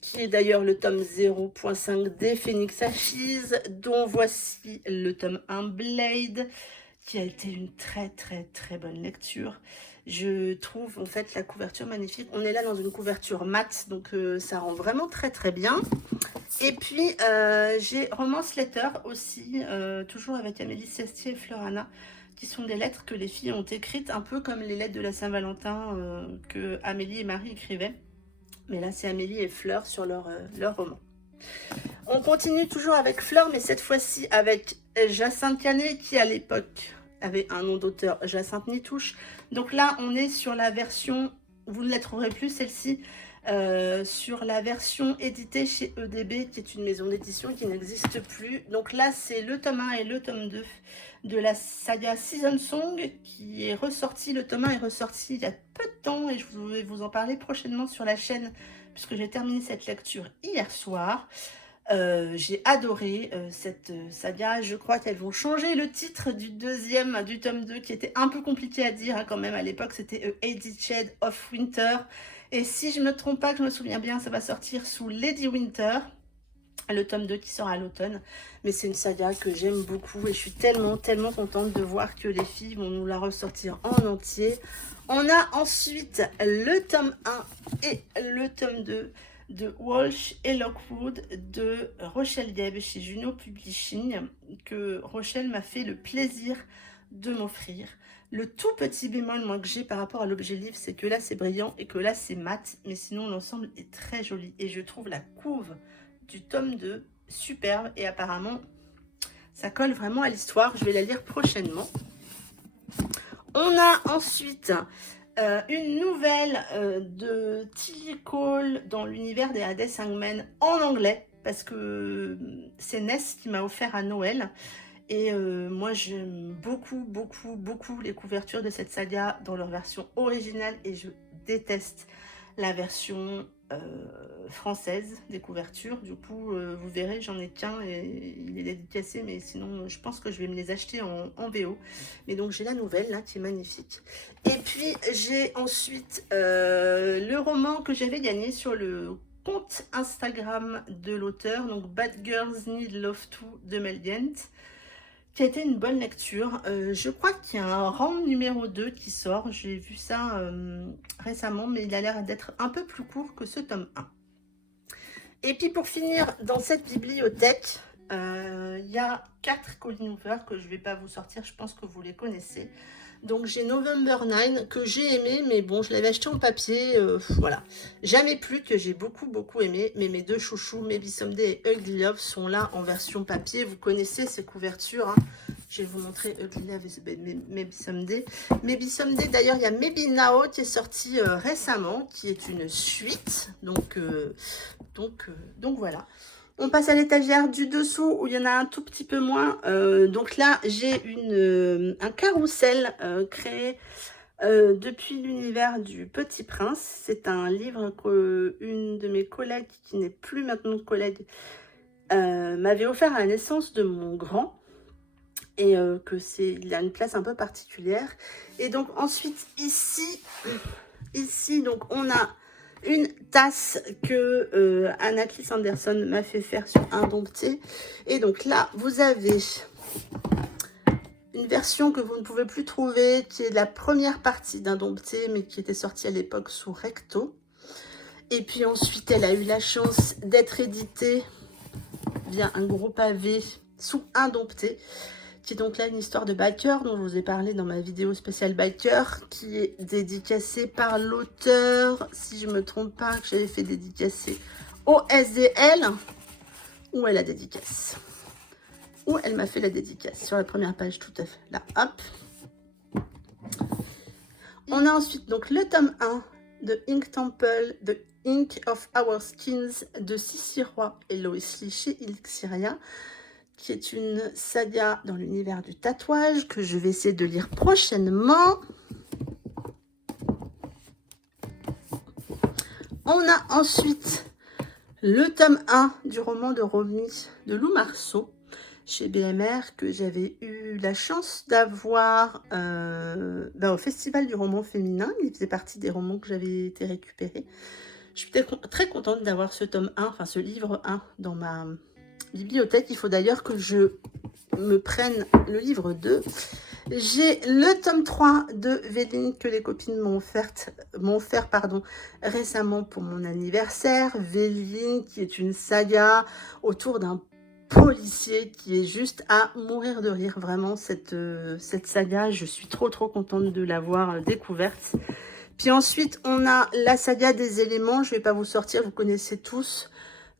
qui est d'ailleurs le tome 0.5 des Phoenix Ashes, dont voici le tome 1 Blade, qui a été une très très très bonne lecture. Je trouve en fait la couverture magnifique. On est là dans une couverture mat, donc ça rend vraiment très très bien. Et puis j'ai Romance Letter aussi, toujours avec Amélie Séastier et Fleur Anna, qui sont des lettres que les filles ont écrites, un peu comme les lettres de la Saint-Valentin que Amélie et Marie écrivaient. Mais là, c'est Amélie et Fleur sur leur roman. On continue toujours avec Fleur, mais cette fois-ci avec Jacinthe Canet, qui à l'époque avait un nom d'auteur, Jacinthe Nitouche. Donc là, on est sur la version, vous ne la trouverez plus celle-ci, sur la version éditée chez EDB, qui est une maison d'édition qui n'existe plus. Donc là, c'est le tome 1 et le tome 2 de la saga Season Song, qui est ressorti. Le tome 1 est ressorti il y a peu de temps, et je vais vous en parler prochainement sur la chaîne, puisque j'ai terminé cette lecture hier soir. J'ai adoré cette saga. Je crois qu'elles vont changer le titre du tome 2, qui était un peu compliqué à dire hein, quand même à l'époque. C'était Lady Shade of Winter. Et si je ne me trompe pas, que je me souviens bien, ça va sortir sous Lady Winter, le tome 2 qui sort à l'automne. Mais c'est une saga que j'aime beaucoup et je suis tellement contente de voir que les filles vont nous la ressortir en entier. On a ensuite le tome 1 et le tome 2 de Walsh et Lockwood de Rochelle Deb chez Juno Publishing, que Rochelle m'a fait le plaisir de m'offrir. Le tout petit bémol moi que j'ai par rapport à l'objet livre, c'est que là c'est brillant et que là c'est mat, mais sinon l'ensemble est très joli et je trouve la couve du tome 2 superbe et apparemment ça colle vraiment à l'histoire. Je vais la lire prochainement. On a ensuite une nouvelle de Tilly Cole dans l'univers des Hades Hangmen en anglais, parce que c'est Ness qui m'a offert à Noël. Et moi, j'aime beaucoup les couvertures de cette saga dans leur version originale et je déteste la version française des couvertures. Du coup, vous verrez, j'en ai qu'un et il est dédicacé, mais sinon, je pense que je vais me les acheter en VO. Mais donc, j'ai la nouvelle, là, qui est magnifique. Et puis, j'ai ensuite le roman que j'avais gagné sur le compte Instagram de l'auteur, donc Bad Girls Need Love Too de Mel Gant, qui a été une bonne lecture. Je crois qu'il y a un round numéro 2 qui sort. J'ai vu ça récemment, mais il a l'air d'être un peu plus court que ce tome 1. Et puis pour finir, dans cette bibliothèque, il y a 4 Colleen Hoover que je ne vais pas vous sortir, je pense que vous les connaissez. Donc j'ai November 9 que j'ai aimé, mais bon, je l'avais acheté en papier, voilà. Jamais plus que j'ai beaucoup aimé, mais mes deux chouchous, Maybe Someday et Ugly Love, sont là en version papier. Vous connaissez ces couvertures, hein. Je vais vous montrer Ugly Love et Maybe Someday. Maybe Someday, d'ailleurs, il y a Maybe Now qui est sorti récemment, qui est une suite, donc voilà. On passe à l'étagère du dessous où il y en a un tout petit peu moins. Donc là, j'ai un carrousel créé depuis l'univers du Petit Prince. C'est un livre qu'une de mes collègues, qui n'est plus maintenant collègue, m'avait offert à la naissance de mon grand. Et il a une place un peu particulière. Et donc ensuite, ici donc on a une tasse que Anna-Clis Anderson m'a fait faire sur Indompté. Et donc là, vous avez une version que vous ne pouvez plus trouver, qui est la première partie d'Indompté, mais qui était sortie à l'époque sous Recto. Et puis ensuite, elle a eu la chance d'être éditée via un gros pavé sous Indompté, qui est donc là une histoire de biker dont je vous ai parlé dans ma vidéo spéciale biker, qui est dédicacée par l'auteur, si je ne me trompe pas, que j'avais fait dédicacer au SDL, où elle a dédicace. Où elle m'a fait la dédicace, sur la première page tout à fait. Là, hop. On a ensuite donc le tome 1 de Ink Temple, The Ink of Our Skins de Sissi Roy et Lois Lee chez Elixiria, qui est une saga dans l'univers du tatouage que je vais essayer de lire prochainement. On a ensuite le tome 1 du roman de Romy de Lou Marceau chez BMR, que j'avais eu la chance d'avoir au Festival du roman féminin. Il faisait partie des romans que j'avais été récupérés. Je suis très contente d'avoir ce tome 1, enfin ce livre 1 dans ma bibliothèque. Il faut d'ailleurs que je me prenne le livre 2. J'ai le tome 3 de Véline que les copines m'ont offert récemment pour mon anniversaire. Véline, qui est une saga autour d'un policier qui est juste à mourir de rire. Vraiment, cette saga, je suis trop contente de l'avoir découverte. Puis ensuite, on a la saga des éléments. Je ne vais pas vous sortir, vous connaissez tous.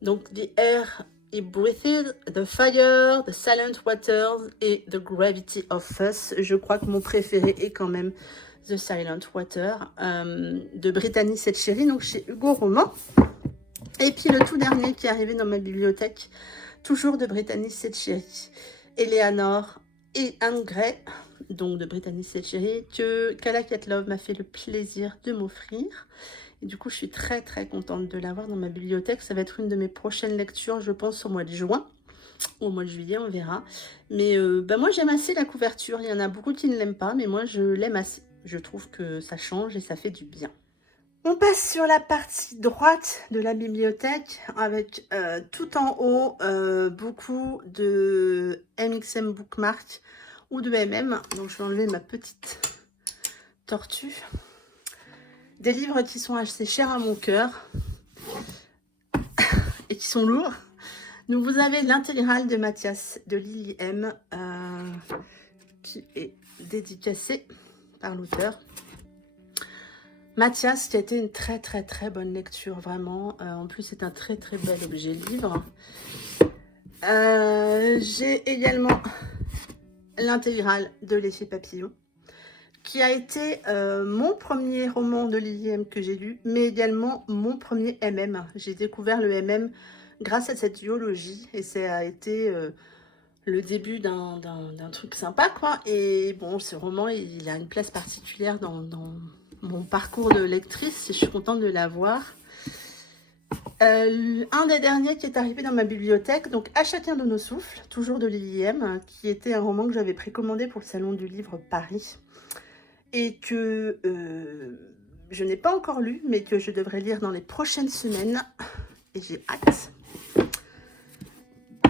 Donc, The Air et Breathed, The Fire, The Silent Waters et The Gravity of Us. Je crois que mon préféré est quand même The Silent Water de Brittany Setcheri, donc chez Hugo Roman. Et puis le tout dernier qui est arrivé dans ma bibliothèque, toujours de Brittany Setcheri, Eleanor et Anne Gray, donc de Brittany Setcheri, que Kala Katlov m'a fait le plaisir de m'offrir. Et du coup, je suis très contente de l'avoir dans ma bibliothèque. Ça va être une de mes prochaines lectures, je pense, au mois de juin. Ou au mois de juillet, on verra. Mais moi, j'aime assez la couverture. Il y en a beaucoup qui ne l'aiment pas, mais moi, je l'aime assez. Je trouve que ça change et ça fait du bien. On passe sur la partie droite de la bibliothèque avec tout en haut beaucoup de MXM Bookmark ou de MM. Donc, je vais enlever ma petite tortue. Des livres qui sont assez chers à mon cœur et qui sont lourds. Donc, vous avez l'intégrale de Mathias de Lily M qui est dédicacée par l'auteur. Mathias, qui a été une très bonne lecture, vraiment. En plus, c'est un très bel objet livre. J'ai également l'intégrale de L'Effet Papillon, qui a été mon premier roman de Lily M que j'ai lu, mais également mon premier MM. J'ai découvert le MM grâce à cette duologie, et ça a été le début d'un truc sympa, quoi. Et bon, ce roman, il a une place particulière dans mon parcours de lectrice, et je suis contente de l'avoir. Un des derniers qui est arrivé dans ma bibliothèque, donc À chacun de nos souffles, toujours de Lily M, qui était un roman que j'avais précommandé pour le Salon du Livre Paris, et que je n'ai pas encore lu, mais que je devrais lire dans les prochaines semaines, et j'ai hâte.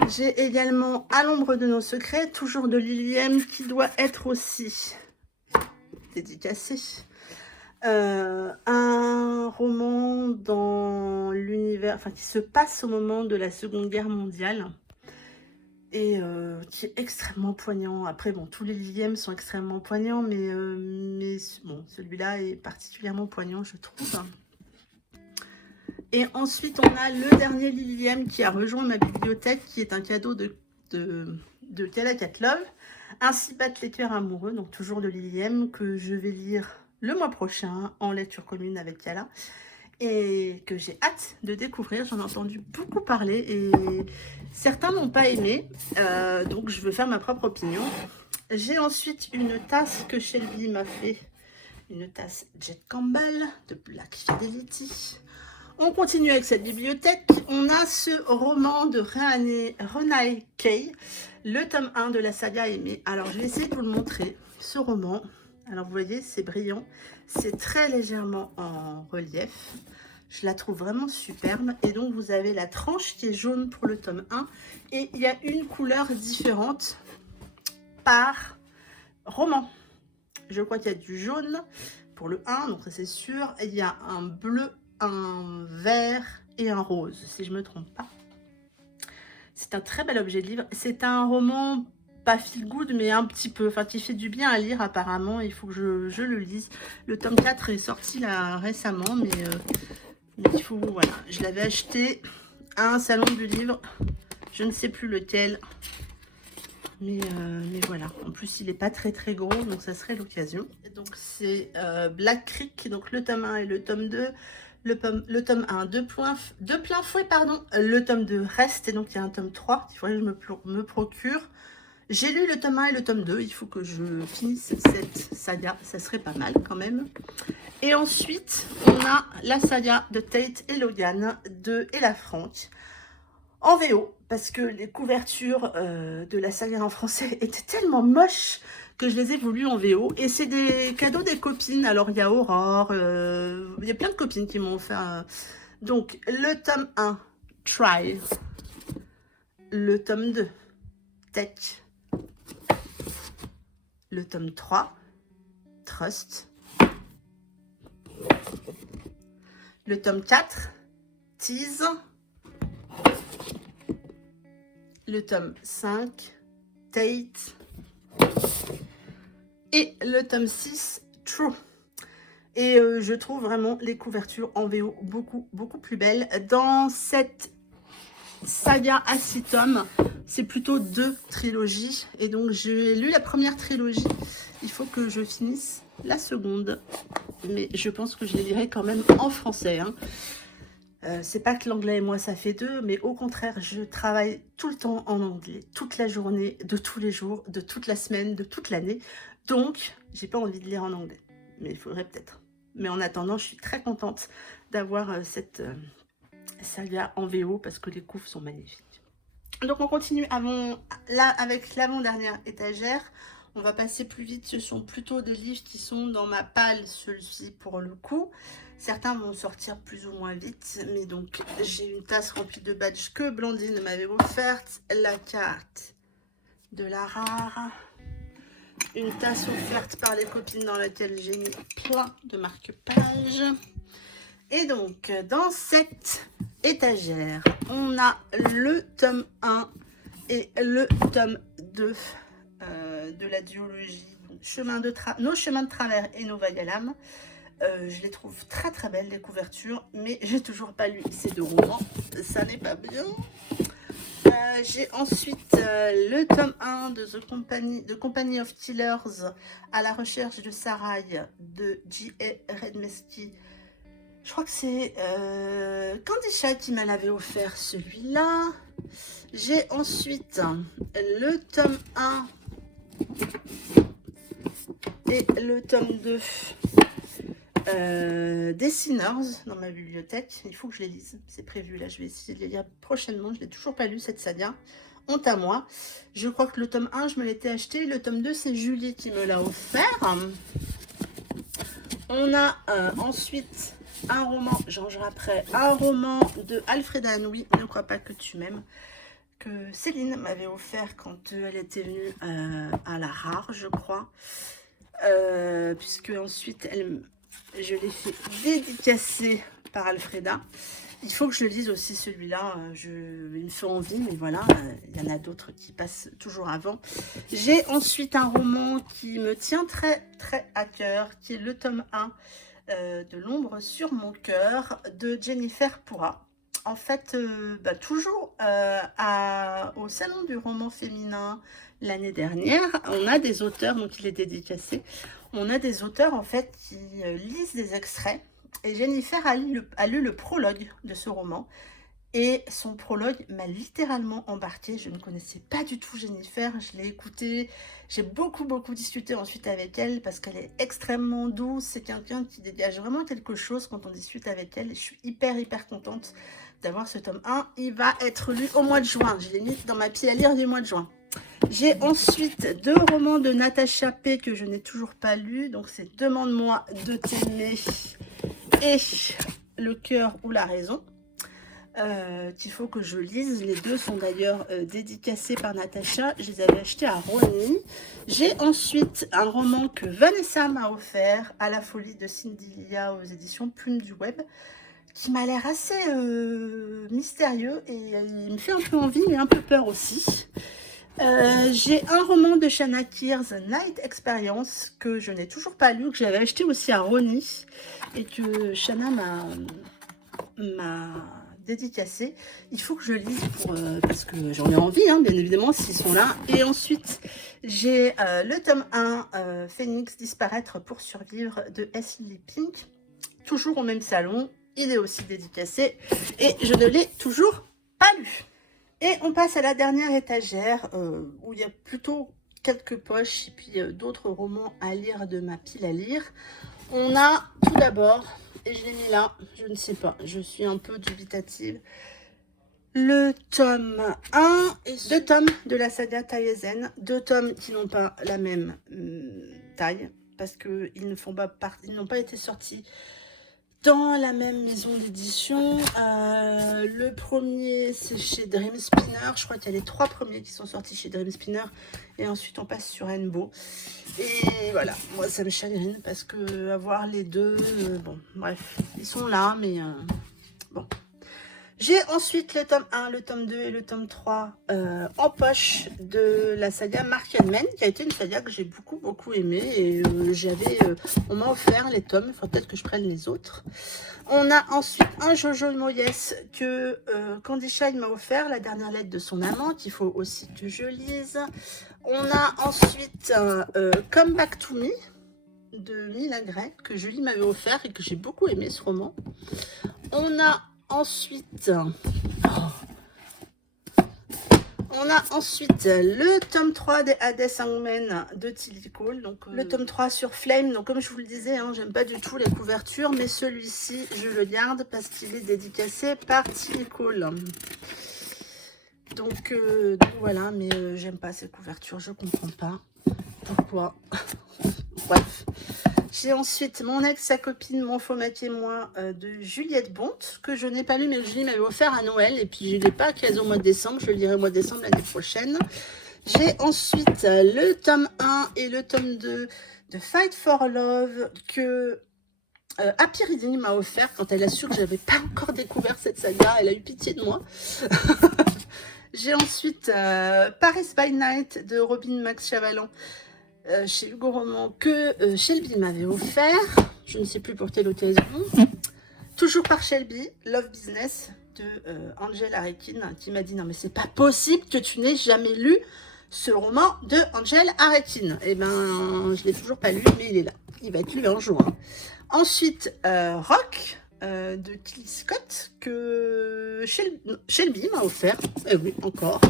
J'ai également À l'ombre de nos secrets, toujours de Lily M, qui doit être aussi dédicacé. Un roman dans l'univers, enfin qui se passe au moment de la Seconde Guerre mondiale et qui est extrêmement poignant. Après, bon, tous les Lily M sont extrêmement poignants, mais bon, celui-là est particulièrement poignant, je trouve. Et ensuite, on a le dernier Lily M qui a rejoint ma bibliothèque, qui est un cadeau de Kala Katlov, Ainsi battent les cœurs amoureux, donc toujours de Lily M, que je vais lire le mois prochain en lecture commune avec Kala, et que j'ai hâte de découvrir. J'en ai entendu beaucoup parler et certains n'ont pas aimé, donc je veux faire ma propre opinion. J'ai ensuite une tasse que Shelby m'a fait, une tasse Jet Campbell de Black Fidelity. On continue avec cette bibliothèque. On a ce roman de Renae Kay, le tome 1 de la saga Aimée. Alors, je vais essayer de vous le montrer, ce roman. Alors, vous voyez, c'est brillant. C'est très légèrement en relief. Je la trouve vraiment superbe. Et donc, vous avez la tranche qui est jaune pour le tome 1. Et il y a une couleur différente par roman. Je crois qu'il y a du jaune pour le 1, donc ça c'est sûr. Il y a un bleu un vert et un rose, si je ne me trompe pas. C'est un très bel objet de livre. C'est un roman pas feel good, mais un petit peu, enfin qui fait du bien à lire apparemment. Il faut que je le lise. Le tome 4 est sorti là récemment, mais il faut, voilà. Je l'avais acheté à un salon du livre, je ne sais plus lequel. Mais voilà, en plus il n'est pas très très gros, donc ça serait l'occasion. Donc c'est Black Creek, donc le tome 1 et le tome 2. Le tome 1, de plein fouet, pardon. Le tome 2 reste, et donc il y a un tome 3 qu'il faudrait que je me procure. J'ai lu le tome 1 et le tome 2, il faut que je finisse cette saga, ça serait pas mal quand même. Et ensuite, on a la saga de Tate et Logan de Ella Frank en VO, parce que les couvertures de la saga en français étaient tellement moches que je les ai voulues en VO. Et c'est des cadeaux des copines. Alors, il y a Aurore, il y a plein de copines qui m'ont offert. Donc, le tome 1, Try. Le tome 2, Tech. Le tome 3, Trust. Le tome 4, Tease. Le tome 5, Tate. Et le tome 6, True. Et je trouve vraiment les couvertures en VO beaucoup plus belles. Dans cette saga à 6 tomes, c'est plutôt 2 trilogies. Et donc j'ai lu la première trilogie. Il faut que je finisse la seconde. Mais je pense que je les lirai quand même en français. Hein. C'est pas que l'anglais et moi ça fait 2, mais au contraire, je travaille tout le temps en anglais, toute la journée, de tous les jours, de toute la semaine, de toute l'année. Donc, j'ai pas envie de lire en anglais, mais il faudrait peut-être. Mais en attendant, je suis très contente d'avoir cette saga en VO parce que les couves sont magnifiques. Donc, on continue avec l'avant-dernière étagère. On va passer plus vite, ce sont plutôt des livres qui sont dans ma palle, celui-ci pour le coup. Certains vont sortir plus ou moins vite, mais donc j'ai une tasse remplie de badges que Blandine m'avait offerte. La carte de la rare. Une tasse offerte par les copines dans laquelle j'ai mis plein de marque-pages. Et donc, dans cette étagère, on a le tome 1 et le tome 2 de la duologie. Donc, Nos chemins de travers et nos vagues à l'âme. Je les trouve très très belles les couvertures, mais j'ai toujours pas lu ces 2 romans, ça n'est pas bien. J'ai ensuite le tome 1 de The Company of Killers à la recherche de Sarai de J.A. Redmesky. Je crois que c'est Candisha qui me l'avait offert celui-là. J'ai ensuite le tome 1 et le tome 2 des Sinners dans ma bibliothèque. Il faut que je les lise, c'est prévu là, je vais essayer de les lire prochainement. Je l'ai toujours pas lu cette saga, honte à moi. Je crois que le tome 1 je me l'étais acheté, le tome 2 c'est Julie qui me l'a offert. On a ensuite un roman, j'en après un roman de Alfreda Anoui, Ne crois pas que tu m'aimes, que Céline m'avait offert quand elle était venue à la rare, je crois, puisque ensuite je l'ai fait dédicacer par Alfreda. Il faut que je le lise aussi celui-là, il me fait envie, mais voilà, il y en a d'autres qui passent toujours avant. J'ai ensuite un roman qui me tient très très à cœur, qui est le tome 1 de L'ombre sur mon cœur de Jennifer Pourra. En fait, toujours au Salon du roman féminin l'année dernière, on a des auteurs, donc il est dédicacé, on a des auteurs en fait qui lisent des extraits. Et Jennifer a lu le prologue de ce roman. Et son prologue m'a littéralement embarquée. Je ne connaissais pas du tout Jennifer. Je l'ai écoutée. J'ai beaucoup discuté ensuite avec elle parce qu'elle est extrêmement douce. C'est quelqu'un qui dégage vraiment quelque chose quand on discute avec elle. Et je suis hyper contente d'avoir ce tome 1. Il va être lu au mois de juin. Je l'ai mis dans ma pile à lire du mois de juin. J'ai ensuite 2 romans de Natacha P que je n'ai toujours pas lus. Donc c'est Demande-moi de t'aimer et Le cœur ou la raison, qu'il faut que je lise. Les 2 sont d'ailleurs dédicacés par Natacha. Je les avais achetés à Rony. J'ai ensuite un roman que Vanessa m'a offert, À la folie de Cindy Lia aux éditions Plume du Web. qui m'a l'air assez mystérieux et il me fait un peu envie mais un peu peur aussi. J'ai un roman de Shana Keir, The Night Experience, que je n'ai toujours pas lu, que j'avais acheté aussi à Roni et que Shana m'a dédicacé. Il faut que je lise parce que j'en ai envie, hein, bien évidemment, s'ils sont là. Et ensuite, j'ai le tome 1, Phoenix disparaître pour survivre, de S. Lee Pink, toujours au même salon. Il est aussi dédicacé et je ne l'ai toujours pas lu. Et on passe à la dernière étagère où il y a plutôt quelques poches et puis d'autres romans à lire de ma pile à lire. On a tout d'abord, et je l'ai mis là, je ne sais pas, je suis un peu dubitative, le tome 1 et 2 tomes de la saga Taïezen, 2 tomes qui n'ont pas la même taille parce qu'ils n'ont pas été sortis dans la même maison d'édition. Le premier, c'est chez Dream Spinner. Je crois qu'il y a les 3 premiers qui sont sortis chez Dream Spinner. Et ensuite, on passe sur Rainbow. Et voilà, moi, ça me chagrine parce que avoir les deux... bon, bref, ils sont là, mais... bon. J'ai ensuite le tome 1, le tome 2 et le tome 3 en poche de la saga Mark & Men, qui a été une saga que j'ai beaucoup aimé. Et on m'a offert les tomes, il faut peut-être que je prenne les autres. On a ensuite un Jojo Moyes que Candy Shy m'a offert, la dernière lettre de son amant, qu'il faut aussi que je lise. On a ensuite Come Back to Me de Mila Gray, que Julie m'avait offert et que j'ai beaucoup aimé ce roman. On a ensuite le tome 3 des Hades Sandman de Tilly Cole, donc le tome 3 sur Flame. Donc comme je vous le disais, hein, j'aime pas du tout les couvertures, mais celui-ci je le garde parce qu'il est dédicacé par Tilly Cole. Donc voilà, mais j'aime pas ces couvertures, je comprends pas pourquoi. Bref. J'ai ensuite Mon ex, sa copine, Mon faux mec et moi de Juliette Bonte, que je n'ai pas lu, mais que Julie m'avait offert à Noël. Et puis je ne l'ai pas acquis au mois de décembre, je le lirai au mois de décembre l'année prochaine. J'ai ensuite le tome 1 et le tome 2 de Fight for Love, que Happy Reading m'a offert quand elle a su que je n'avais pas encore découvert cette saga. Elle a eu pitié de moi. J'ai ensuite Paris by Night de Robin Max Chavalan, chez Hugo Roman, que Shelby m'avait offert, je ne sais plus pour quelle occasion. Toujours par Shelby, Love Business de Angel Arekin, qui m'a dit non mais c'est pas possible que tu n'aies jamais lu ce roman de Angel Arekin. Et ben je l'ai toujours pas lu, mais il est là, il va être lu un jour. Ensuite Rock de Kelly Scott, que Shelby m'a offert, oui encore.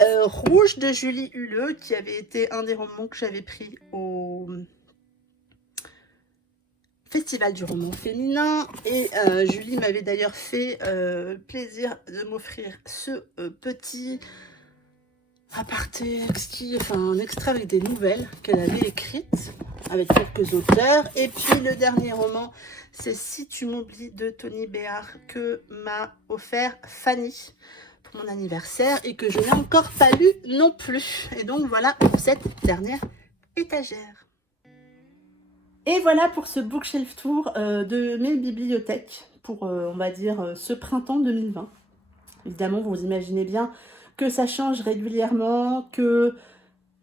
Rouge de Julie Huleux, qui avait été un des romans que j'avais pris au Festival du roman féminin. Et Julie m'avait d'ailleurs fait plaisir de m'offrir ce petit aparté, un extrait avec des nouvelles qu'elle avait écrites avec quelques auteurs. Et puis le dernier roman, c'est Si tu m'oublies de Tony Béard, que m'a offert Fanny pour mon anniversaire et que je n'ai encore pas lu non plus. Et donc voilà pour cette dernière étagère. Et voilà pour ce bookshelf tour de mes bibliothèques pour, on va dire, ce printemps 2020. Évidemment, vous imaginez bien que ça change régulièrement, que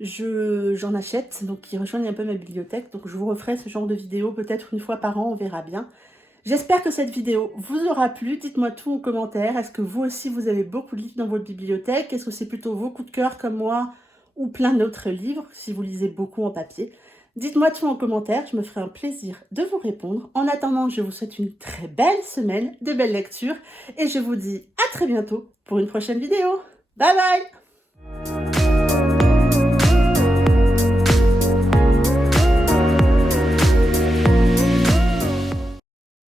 j'en achète, donc qui rejoignent un peu ma bibliothèque. Donc je vous referai ce genre de vidéo peut-être une fois par an, on verra bien. J'espère que cette vidéo vous aura plu. Dites-moi tout en commentaire. Est-ce que vous aussi, vous avez beaucoup de livres dans votre bibliothèque? Est-ce que c'est plutôt vos coups de cœur comme moi ou plein d'autres livres, si vous lisez beaucoup en papier? Dites-moi tout en commentaire, je me ferai un plaisir de vous répondre. En attendant, je vous souhaite une très belle semaine, de belles lectures, et je vous dis à très bientôt pour une prochaine vidéo. Bye bye!